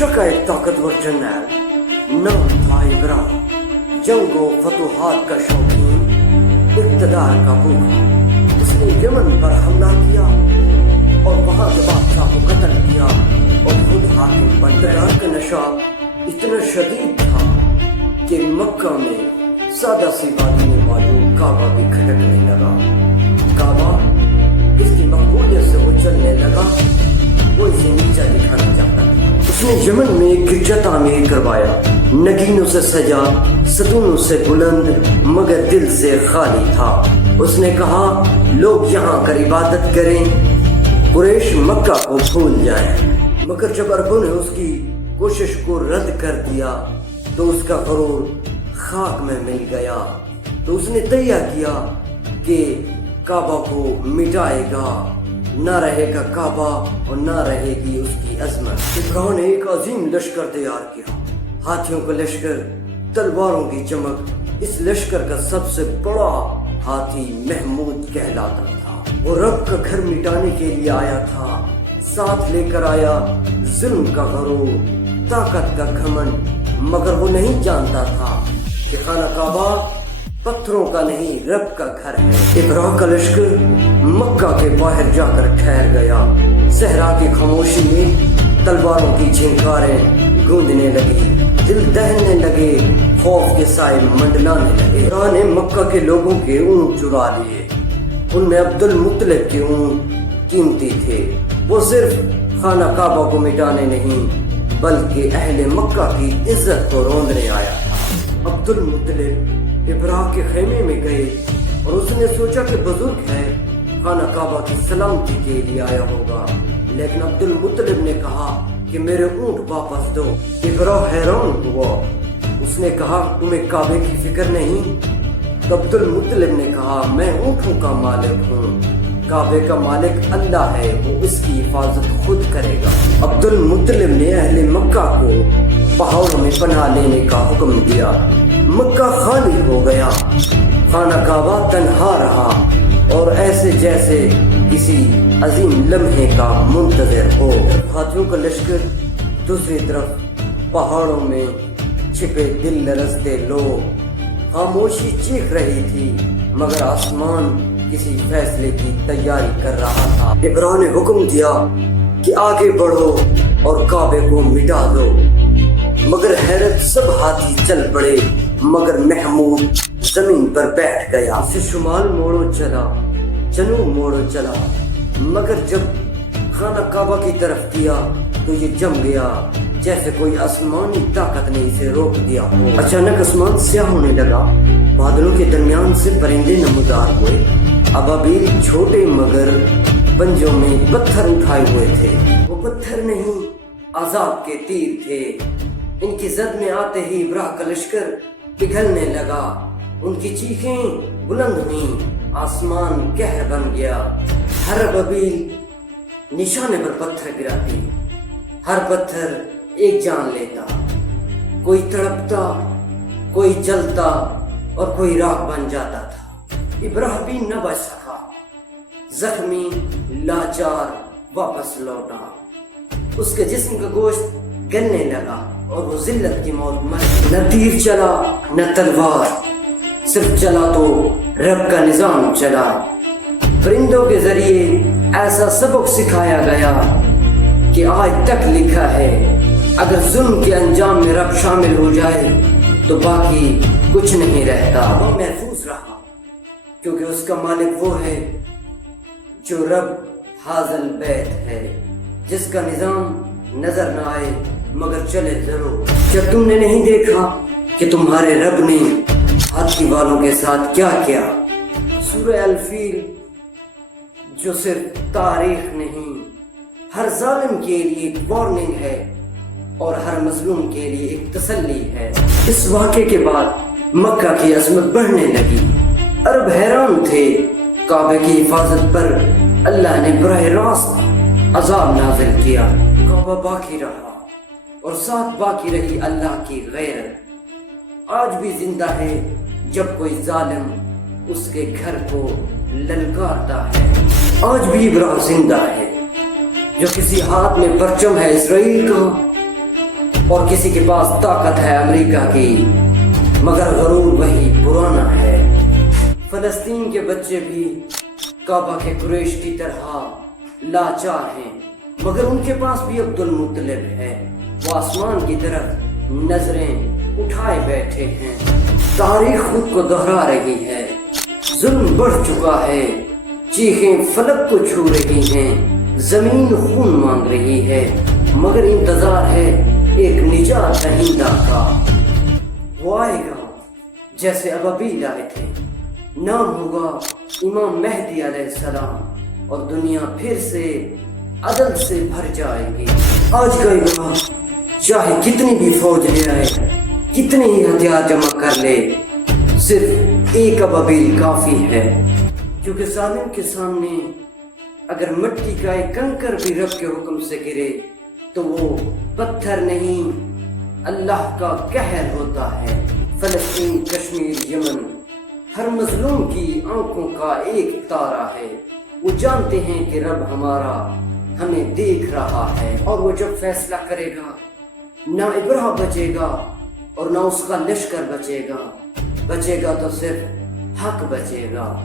मिस्र का एक ताकतवर जनरल नाम था इब्राहिम, जंग व फतूहात का शौकीन, इक़्तिदार का भूखा। उसने यमन पर हमला किया और वहां के बादशाह को कत्ल किया और खुद हाकिम बन गया। का नशा इतना शदीद था कि मक्का में सादा सी वादी में मौजूद काबा भी खटकने लगा। काबा इसकी मकबूलियत से वो चलने लगा, वो इसे नीचा दिखाना चाहता था। उसने यमन में एक गिरजा तामीर करवाया, नगीनों से सजा, सतूनों से बुलंद, मगर दिल से खाली था। उसने कहा लोग यहाँ कर इबादत करें, कुरैश मक्का को भूल जाएं। मगर जब अरबों ने उसकी कोशिश को रद्द कर दिया तो उसका गरूर खाक में मिल गया। तो उसने तैया किया कि काबा को मिटाएगा, ना रहेगा काबा और ना रहेगी उसकी अजमत। इब्राहिम ने एक अजीम लश्कर तैयार किया, हाथियों का लश्कर, तलवारों की चमक। इस लश्कर का सबसे बड़ा हाथी महमूद कहलाता था। वो रब का घर मिटाने के लिए आया था, साथ लेकर आया जुल्म का गरूर, ताकत का घमंड। मगर वो नहीं जानता था कि खाना काबा पत्थरों का नहीं रब का घर है। इब्राहिम का लश्कर मक्का के बाहर जाकर ठहर गया। सहरा की खामोशी में तलवारों की झिंकारें गूंजने लगी, दिल दहने लगे, खौफ के साए मंडलाने लगे। इब्राहिम ने मक्का के लोगों के ऊंट चुरा लिए। उनमें अब्दुल मुत्तलिब के ऊंट कीमती थे। वो सिर्फ खाना काबा को मिटाने नहीं बल्कि अहले मक्का की इज्जत को रोंदने आया था। अब्दुल मुत्तलिब इब्राहिम के खेमे में गए और उसने सोचा कि बुजुर्ग है, खाना काबा की सलामती के लिए आया होगा। लेकिन अब्दुल मुत्तलिब ने कहा कि मेरे ऊंट वापस दो। इब्राहिम हैरान हुआ। उसने कहा तुम्हें काबे की फिक्र नहीं? तो अब्दुल मुत्तलिब ने कहा मैं ऊंटों का मालिक हूँ, काबे का मालिक अल्लाह है, वो इसकी हिफाजत खुद करेगा। अब्दुल मुत्तलिब ने अहले मक्का को पहाड़ों में पनाह लेने का हुक्म दिया। मक्का खाली हो गया, खाना काबा तन्हा रहा और ऐसे जैसे किसी अजीम लम्हे का मुंतज़िर हो। हाथियों का लश्कर, दूसरी तरफ पहाड़ों में छिपे दिल लरसते लोग। खामोशी चीख रही थी मगर आसमान किसी फैसले की तैयारी कर रहा था। इब्राहिम ने हुक्म दिया कि आगे बढ़ो और काबे को मिटा दो। मगर हैरत सब हाथी चल पड़े, मगर महमूद जमीन पर बैठ गया। इसे शुमाल मोड़ो चला, जनूब मोड़ो चला, मगर जब खाना काबा की तरफ किया तो ये जम गया जैसे कोई आसमानी ताकत ने इसे रोक दिया हो। अचानक आसमान स्याह होने लगा, बादलों के दरमियान से परिंदे नमूदार हुए। अबाबील छोटे मगर पंजों में पत्थर उठाए हुए थे। वो पत्थर नहीं, अजाब के तीर थे। इनकी जद में आते ही इब्राहिम का लश्कर पिघलने लगा। उनकी चीखें बुलंद हुई, आसमान कहर बन गया। हर अबाबील निशाने पर पत्थर गिराती, हर पत्थर एक जान लेता। कोई तड़पता, कोई जलता और कोई राख बन जाता था। इब्राहिम भी न बच सका, जख्मी लाचार वापस लौटा। उसके जिस्म का गोश्त गलने लगा और वो जिल्लत की मौत मर गया। न तीर चला न तलवार, सिर्फ चला तो रब का निजाम चला। परिंदों के जरिए ऐसा सबक सिखाया गया कि आज तक लिखा है अगर जुल्म के अंजाम में रब शामिल हो जाए तो बाकी कुछ नहीं रहता। वो महफूज रहा क्योंकि उसका मालिक वो है जो रब हाज़िल बैत है, जिसका निजाम नजर न आए मगर चले जरूर। क्या तुमने नहीं देखा कि तुम्हारे रब ने हाथी वालों के साथ क्या किया? सूरह अल-फील जो सिर्फ तारीख नहीं, हर जालिम के लिए एक वार्निंग है और हर मजलूम के लिए एक तसल्ली है। इस वाक़े के बाद मक्का की अजमत बढ़ने लगी। अरब हैरान थे। काबे की हिफाजत पर अल्लाह ने बराह रास्त अजाब नाजिल किया। काबा बाकी रहा और साथ बाकी रही अल्लाह की गैरत। आज भी जिंदा है जब कोई जालिम उसके घर को ललकारता है। आज भी इब्राहिम जिंदा है जो किसी हाथ में परचम है इसराइल का, اور کسی کے پاس طاقت ہے امریکہ کی، مگر غرور وہی پرانا ہے۔ فلسطین کے بچے بھی کعبہ کے قریش کی طرح لاچار ہیں، مگر ان کے پاس بھی عبد المطلب ہے۔ وہ آسمان کی طرف نظریں اٹھائے بیٹھے ہیں۔ تاریخ خود کو دہرا رہی ہے، ظلم بڑھ چکا ہے، چیخیں فلک کو چھو رہی ہیں، زمین خون مانگ رہی ہے، مگر انتظار ہے ایک نجات دہندہ کا۔ وہ آئے گا جیسے ابابیل آئے تھے، نام ہوگا امام مہدی علیہ السلام، اور دنیا پھر سے عدل سے بھر جائے گی۔ آج کا امام چاہے کتنی بھی فوج لے آئے، کتنے ہی ہتھیار جمع کر لے، صرف ایک ابابیل کافی ہے، کیونکہ ظالم کے سامنے اگر مٹی کا ایک کنکر بھی رب کے حکم سے گرے تو وہ پتھر نہیں، اللہ کا قہر ہوتا ہے۔ فلسطین، کشمیر، یمن، ہر مظلوم کی آنکھوں کا ایک تارا ہے۔ وہ جانتے ہیں کہ رب ہمارا ہمیں دیکھ رہا ہے، اور وہ جب فیصلہ کرے گا نہ ابرہ بچے گا اور نہ اس کا لشکر بچے گا، بچے گا تو صرف حق بچے گا۔